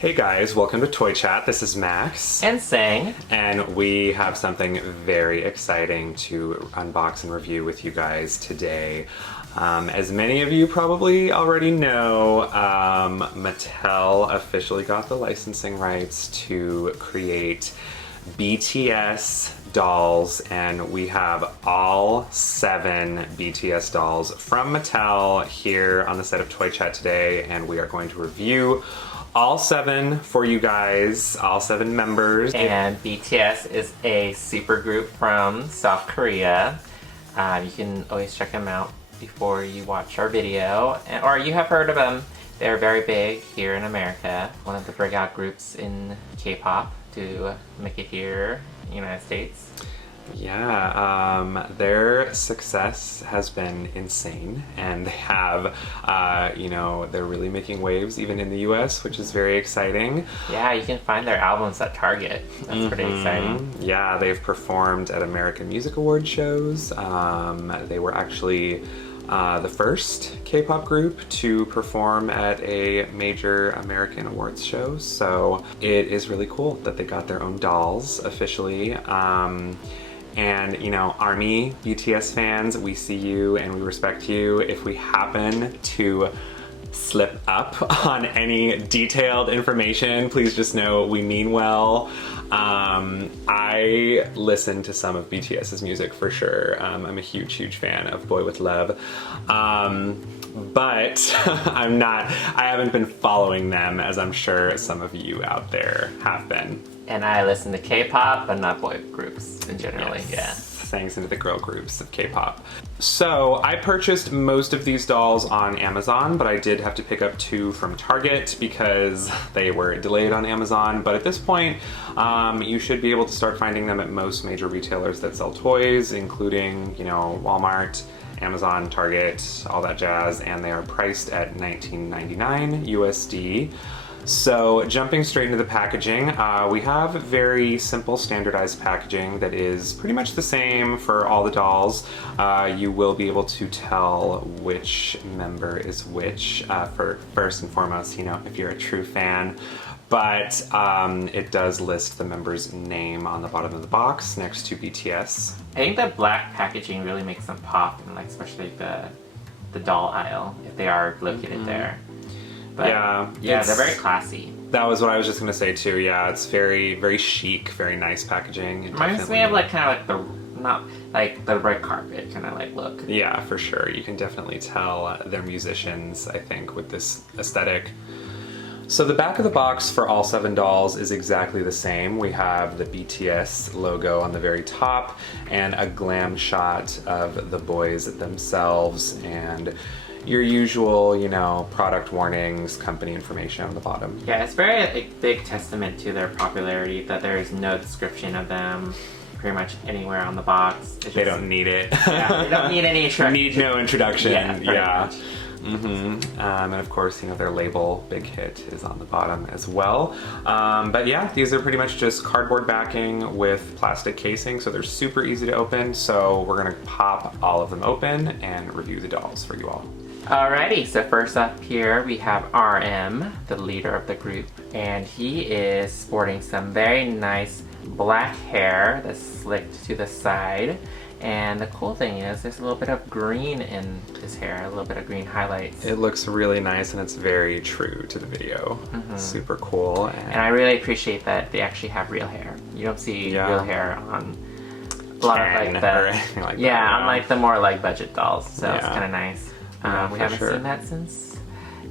Hey guys, welcome to Toy Chat. This is Max. And Sang. And we have something very exciting to unbox and review with you guys today. As many of you probably already know, Mattel officially got the licensing rights to create BTS dolls, and we have all 7 BTS dolls from Mattel here on the set of Toy Chat today, and we are going to review all 7 for you guys, all 7 members. And BTS is a super group from South Korea. You can always check them out before you watch our video, or you have heard of them. They're very big here in America, one of the breakout groups in K-pop to make it here in the United States. Yeah, their success has been insane, and they have, they're really making waves even in the US, which is very exciting. Yeah, you can find their albums at Target. That's pretty exciting. Yeah, they've performed at American Music Awards shows. They were actually the first K-pop group to perform at a major American awards show, so it is really cool that they got their own dolls officially. And, ARMY BTS fans, we see you and we respect you. If we happen to slip up on any detailed information, please just know we mean well. I listen to some of BTS's music for sure. I'm a huge fan of Boy With Love. But I haven't been following them as I'm sure some of you out there have been. And I listen to K-pop, but not boy groups in generally, yeah. Thanks into the girl groups of K-pop. So I purchased most of these dolls on Amazon, but I did have to pick up 2 from Target because they were delayed on Amazon. But at this point, you should be able to start finding them at most major retailers that sell toys, including, Walmart, Amazon, Target, all that jazz, and they are priced at $19.99 USD. So jumping straight into the packaging, we have very simple standardized packaging that is pretty much the same for all the dolls. You will be able to tell which member is which, for first and foremost, if you're a true fan. But it does list the member's name on the bottom of the box next to BTS. I think the black packaging really makes them pop, and especially the doll aisle, if they are located there. But yeah, they're very classy. That was what I was just gonna say too. Yeah, it's very chic, very nice packaging. It reminds me of the red carpet kind of look. Yeah, for sure. You can definitely tell they're musicians, I think, with this aesthetic. So the back of the box for all 7 dolls is exactly the same. We have the BTS logo on the very top and a glam shot of the boys themselves and your usual, product warnings, company information on the bottom. Yeah, it's very a big testament to their popularity that there is no description of them pretty much anywhere on the box. They don't need it. Yeah, they don't need any introduction. Need no introduction. Yeah. And of course, their label, Big Hit, is on the bottom as well. But yeah, these are pretty much just cardboard backing with plastic casing, so they're super easy to open. So we're gonna pop all of them open and review the dolls for you all. Alrighty, so first up here we have RM, the leader of the group, and he is sporting some very nice black hair that's slicked to the side. And the cool thing is there's a little bit of green in his hair, a little bit of green highlights. It looks really nice and it's very true to the video. Super cool. And I really appreciate that they actually have real hair. You don't see real hair on a lot of unlike the more budget dolls, so it's kind of nice. We haven't seen that since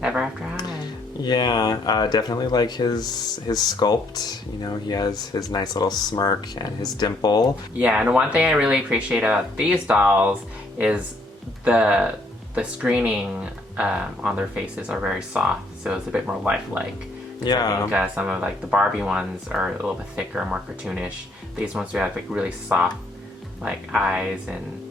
Ever After High. Yeah, definitely like his sculpt. He has his nice little smirk and his dimple. Yeah, and one thing I really appreciate about these dolls is the screening on their faces are very soft, so it's a bit more lifelike. Yeah. I think some of the Barbie ones are a little bit thicker, more cartoonish. These ones do have really soft eyes and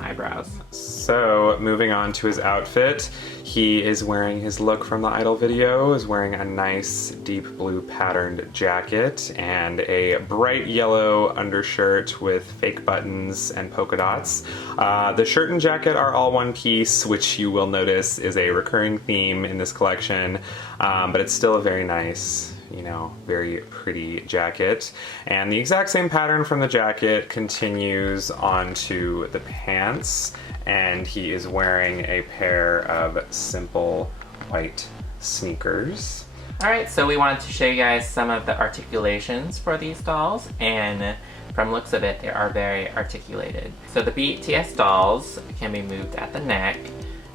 eyebrows. So moving on to his outfit, he is wearing his look from the Idol video, is wearing a nice deep blue patterned jacket and a bright yellow undershirt with fake buttons and polka dots. The shirt and jacket are all one piece, which you will notice is a recurring theme in this collection, but it's still a very nice you know, very pretty jacket. And the exact same pattern from the jacket continues onto the pants, and he is wearing a pair of simple white sneakers. All right, so we wanted to show you guys some of the articulations for these dolls, and from looks of it, they are very articulated. So the BTS dolls can be moved at the neck,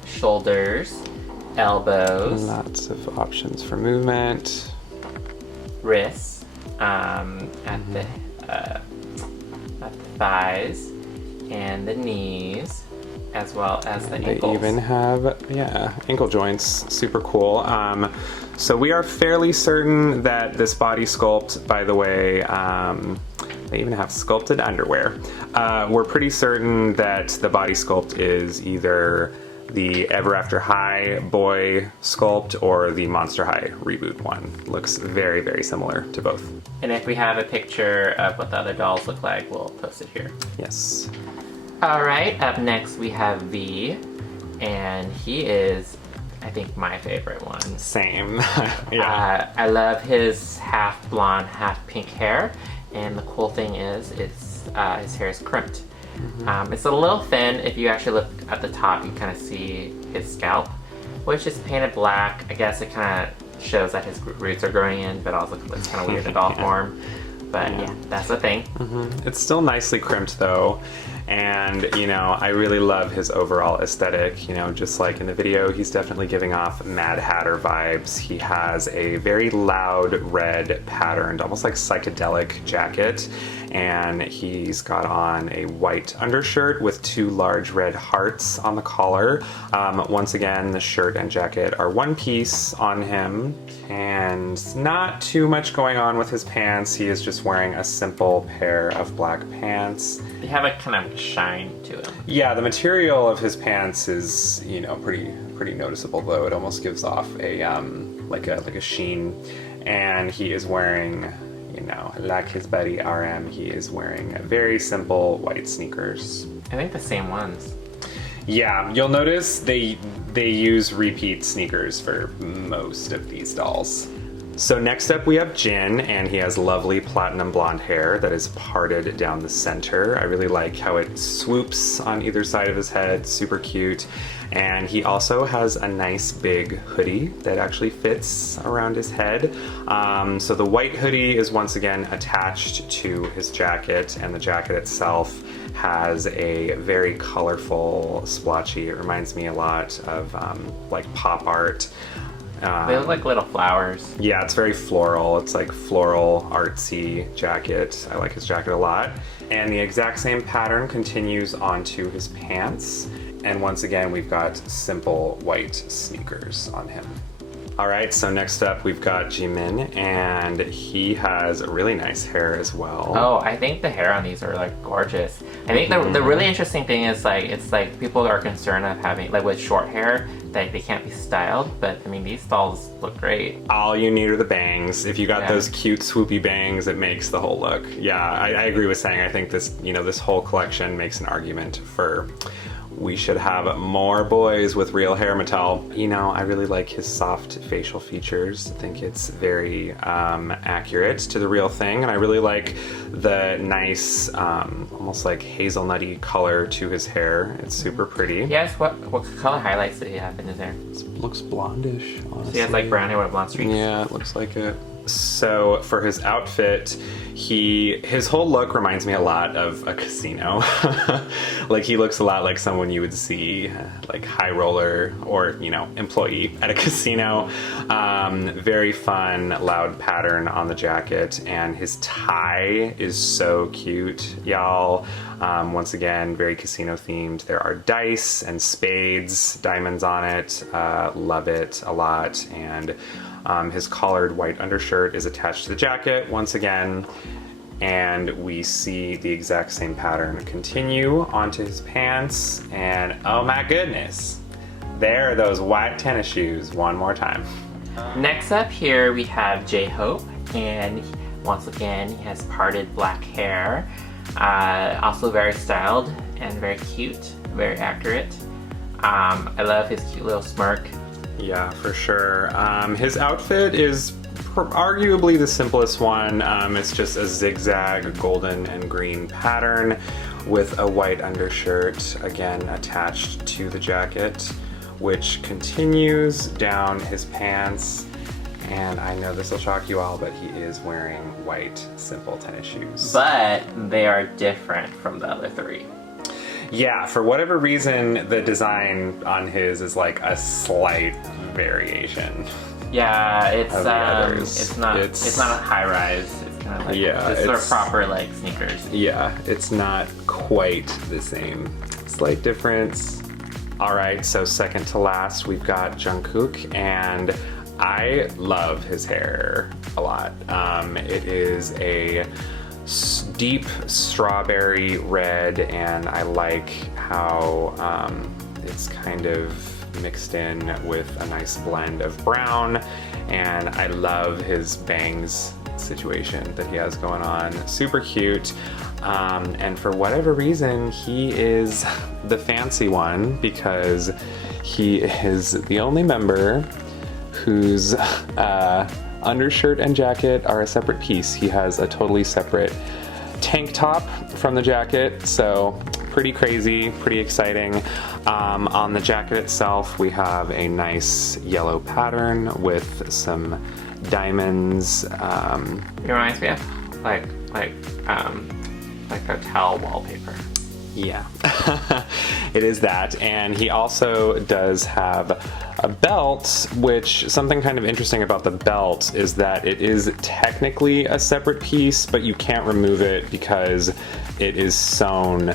shoulders, elbows, Lots of options for movement. wrists, at the thighs, and the knees, as well as the They ankles. even have, yeah, ankle joints. Super cool. So we are fairly certain that this body sculpt, by the way, they even have sculpted underwear. We're pretty certain that the body sculpt is either the Ever After High boy sculpt or the Monster High reboot one. Looks very, very similar to both. And if we have a picture of what the other dolls look like, we'll post it here. Yes. All right, up next we have V, and he is, I think, my favorite one. Same. Yeah. I love his half blonde, half pink hair, and the cool thing is his hair is crimped. It's a little thin. If you actually look at the top, you kind of see his scalp, which is painted black. I guess it kind of shows that his roots are growing in, but also it's kind of weird in doll form. But yeah, that's the thing. It's still nicely crimped though, and you know, I really love his overall aesthetic. You know, just like in the video, he's definitely giving off Mad Hatter vibes. He has a very loud red patterned, almost like psychedelic jacket, and he's got on a white undershirt with two large red hearts on the collar. Once again, the shirt and jacket are one piece on him, and not too much going on with his pants. He is just wearing a simple pair of black pants. They have a kind of shine to them. Yeah, the material of his pants is, you know, pretty noticeable though. It almost gives off a like a sheen, and he is wearing, you know, like his buddy RM, he is wearing very simple white sneakers. I think the same ones. Yeah, you'll notice they use repeat sneakers for most of these dolls. So next up we have Jin, and he has lovely platinum blonde hair that is parted down the center. I really like how it swoops on either side of his head, super cute. And he also has a nice big hoodie that actually fits around his head. So the white hoodie is once again attached to his jacket, and the jacket itself has a very colorful splotchy. It reminds me a lot of like pop art. They look like little flowers. Yeah, it's very floral. It's like floral, artsy jacket. I like his jacket a lot. And the exact same pattern continues onto his pants. And once again, we've got simple white sneakers on him. All right, so next up we've got Jimin, and he has really nice hair as well. Oh, I think the hair on these are like gorgeous. I think the really interesting thing is like, it's like people are concerned of having, like with short hair, that they can't be styled, but I mean, these dolls look great. All you need are the bangs. If you got those cute swoopy bangs, it makes the whole look. Yeah, I agree with saying, I think this, you know, this whole collection makes an argument for we should have more boys with real hair, Mattel. You know, I really like his soft facial features. I think it's very accurate to the real thing, and I really like the nice, almost like hazelnutty color to his hair. It's super pretty. Yes, what color highlights did he have in his hair? It looks blondish, honestly. So he has like brown hair with blonde streaks. Yeah, it looks like it. So for his outfit, his whole look reminds me a lot of a casino. Like he looks a lot like someone you would see, like high roller or, you know, employee at a casino. Very fun, loud pattern on the jacket, and his tie is so cute, y'all. Once again, very casino themed. There are dice and spades, diamonds on it. Love it a lot. And his collared white undershirt is attached to the jacket once again, and we see the exact same pattern continue onto his pants, and oh my goodness, there are those white tennis shoes one more time. Next up here we have JHope, and once again he has parted black hair, also very styled and very cute, very accurate. I love his cute little smirk. Yeah, for sure. His outfit is arguably the simplest one. It's just a zigzag golden and green pattern with a white undershirt, again attached to the jacket, which continues down his pants. And I know this will shock you all, but he is wearing white simple tennis shoes. But they are different from the other three. Yeah, for whatever reason, the design on his is like a slight variation. Yeah, it's of the others. it's not a high rise. It's kind of like just sort of proper like sneakers. Yeah, it's not quite the same. Slight difference. All right, so second to last, we've got Jungkook, and I love his hair a lot. It is a deep strawberry red, and I like how it's kind of mixed in with a nice blend of brown, and I love his bangs situation that he has going on. Super cute. And for whatever reason, he is the fancy one because he is the only member whose undershirt and jacket are a separate piece. He has a totally separate tank top from the jacket, so pretty crazy, pretty exciting. On the jacket itself, we have a nice yellow pattern with some diamonds. It reminds me of like hotel wallpaper. Yeah, it is that. And he also does have a belt, which something kind of interesting about the belt is that it is technically a separate piece, but you can't remove it because it is sewn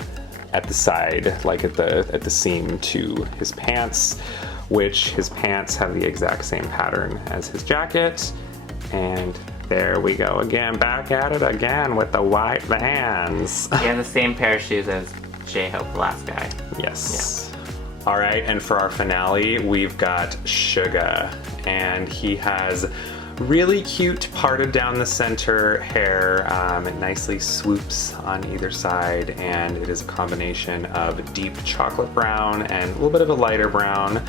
at the side, like at the seam to his pants, which his pants have the exact same pattern as his jacket. And there we go again, back at it again with the white Vans. He has the same pair of shoes as JHope, the last guy. Yes. Yeah. All right, and for our finale, we've got Suga, and he has really cute parted down the center hair. It nicely swoops on either side, and it is a combination of deep chocolate brown and a little bit of a lighter brown.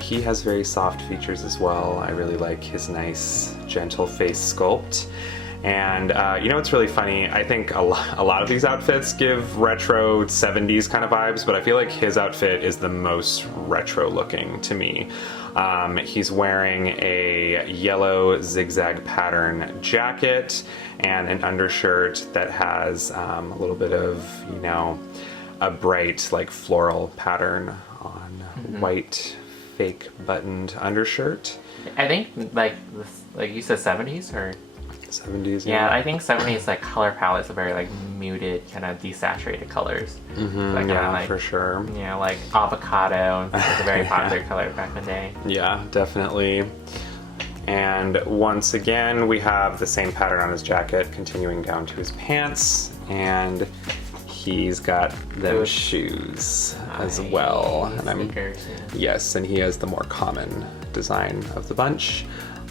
He has very soft features as well. I really like his nice, gentle face sculpt. And you know what's really funny? I think a lot of these outfits give retro 70s kind of vibes, but I feel like his outfit is the most retro looking to me. He's wearing a yellow zigzag pattern jacket and an undershirt that has a little bit of, you know, a bright like floral pattern on white fake buttoned undershirt. I think like you said 70s or 70s. Yeah, I think 70s like color palettes are very like muted, kind of desaturated colors. Mm-hmm, yeah, like, for sure. You know, like avocado was a very popular color back in the day. Yeah, definitely. And once again, we have the same pattern on his jacket continuing down to his pants, and he's got those shoes as well. And yes, and he has the more common design of the bunch.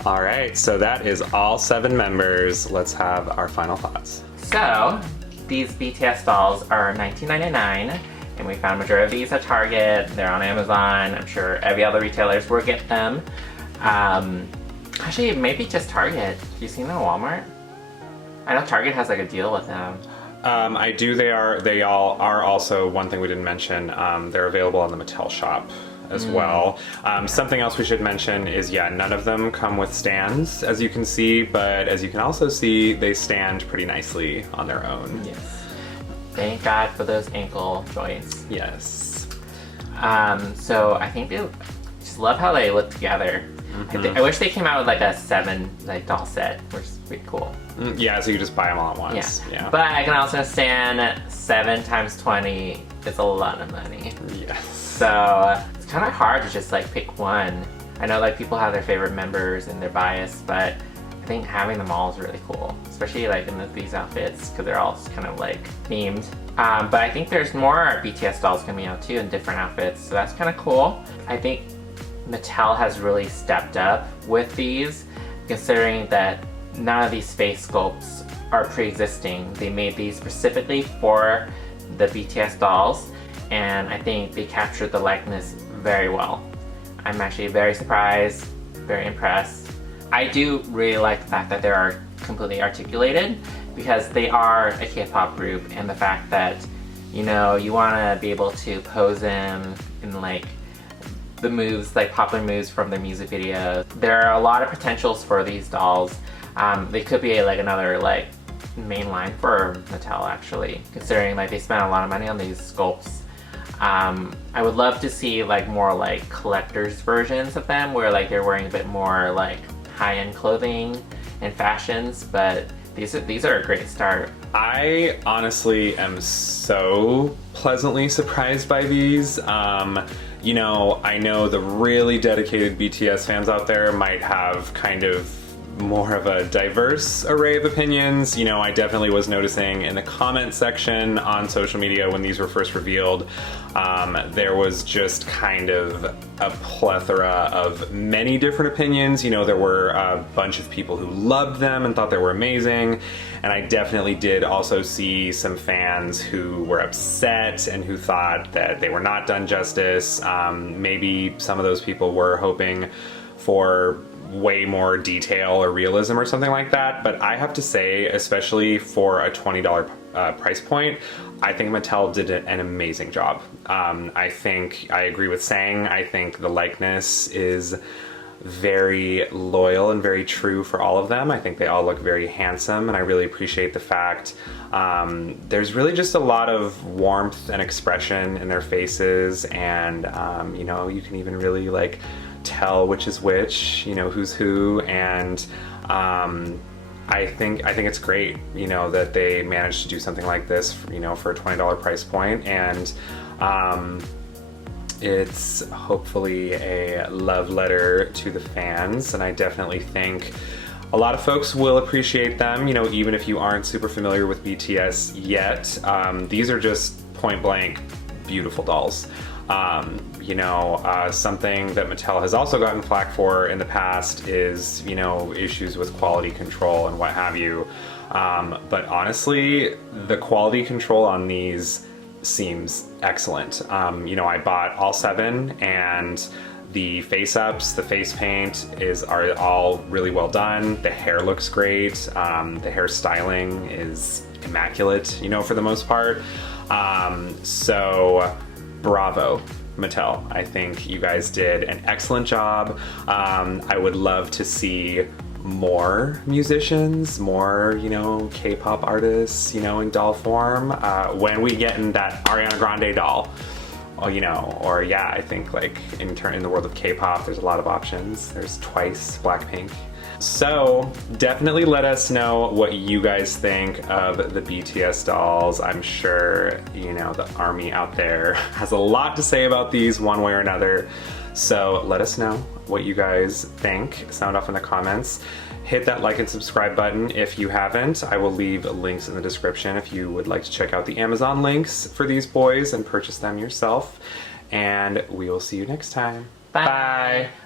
All right, so that is all 7 members. Let's have our final thoughts. So, these BTS dolls are $19.99, and we found a majority of these at Target. They're on Amazon. I'm sure every other retailers will get them. Actually, maybe just Target. Have you seen them at Walmart? I know Target has like a deal with them. I do. They all are also, one thing we didn't mention, they're available on the Mattel shop as well. Something else we should mention is, yeah, none of them come with stands, as you can see, but as you can also see, they stand pretty nicely on their own. Yes. Thank God for those ankle joints. Yes. So I think I just love how they look together. I wish they came out with like a 7 like doll set, which is pretty cool. Yeah, so you just buy them all at once. Yeah. But I can also understand 7 times 20 is a lot of money. Yes. So it's kind of hard to just like pick one. I know like people have their favorite members and their bias, but I think having them all is really cool, especially like in these outfits because they're all kind of like themed. But I think there's more BTS dolls coming out too in different outfits, so that's kind of cool. I think Mattel has really stepped up with these, considering that none of these face sculpts are pre-existing. They made these specifically for the BTS dolls, and I think they captured the likeness very well. I'm actually very surprised, very impressed. I do really like the fact that they are completely articulated, because they are a K-pop group, and the fact that, you know, you want to be able to pose them in like the moves, like popular moves from their music videos. There are a lot of potentials for these dolls. They could be like another like main line for Mattel, actually, considering like they spent a lot of money on these sculpts. I would love to see like more like collector's versions of them, where like they're wearing a bit more like high-end clothing and fashions, but these are a great start. I honestly am so pleasantly surprised by these. You know, I know the really dedicated BTS fans out there might have kind of more of a diverse array of opinions. You know, I definitely was noticing in the comment section on social media when these were first revealed, there was just kind of a plethora of many different opinions. You know, there were a bunch of people who loved them and thought they were amazing, and I definitely did also see some fans who were upset and who thought that they were not done justice. Maybe some of those people were hoping for way more detail or realism or something like that, but I have to say, especially for a $20 price point, I think Mattel did an amazing job. I think I agree with Sang. I think the likeness is very loyal and very true for all of them. I think they all look very handsome, and I really appreciate the fact there's really just a lot of warmth and expression in their faces, and you know, you can even really like tell which is which, you know, who's who, and I think it's great, you know, that they managed to do something like this, you know, for a $20 price point, and it's hopefully a love letter to the fans, and I definitely think a lot of folks will appreciate them, you know, even if you aren't super familiar with BTS yet. These are just point blank beautiful dolls. You know, something that Mattel has also gotten flack for in the past is, you know, issues with quality control and what have you. But honestly, the quality control on these seems excellent. You know, I bought all 7, and the face-ups, the face paint are all really well done. The hair looks great. The hair styling is immaculate, you know, for the most part. So bravo, Mattel. I think you guys did an excellent job. I would love to see more musicians, more, you know, K-pop artists, you know, in doll form. When we get in that Ariana Grande doll, or, you know, or yeah, I think like in the world of K-pop, there's a lot of options. There's Twice, Blackpink. So definitely let us know what you guys think of the BTS dolls. I'm sure, you know, the army out there has a lot to say about these one way or another. So let us know what you guys think. Sound off in the comments. Hit that like and subscribe button if you haven't. I will leave links in the description if you would like to check out the Amazon links for these boys and purchase them yourself. And we will see you next time. Bye. Bye.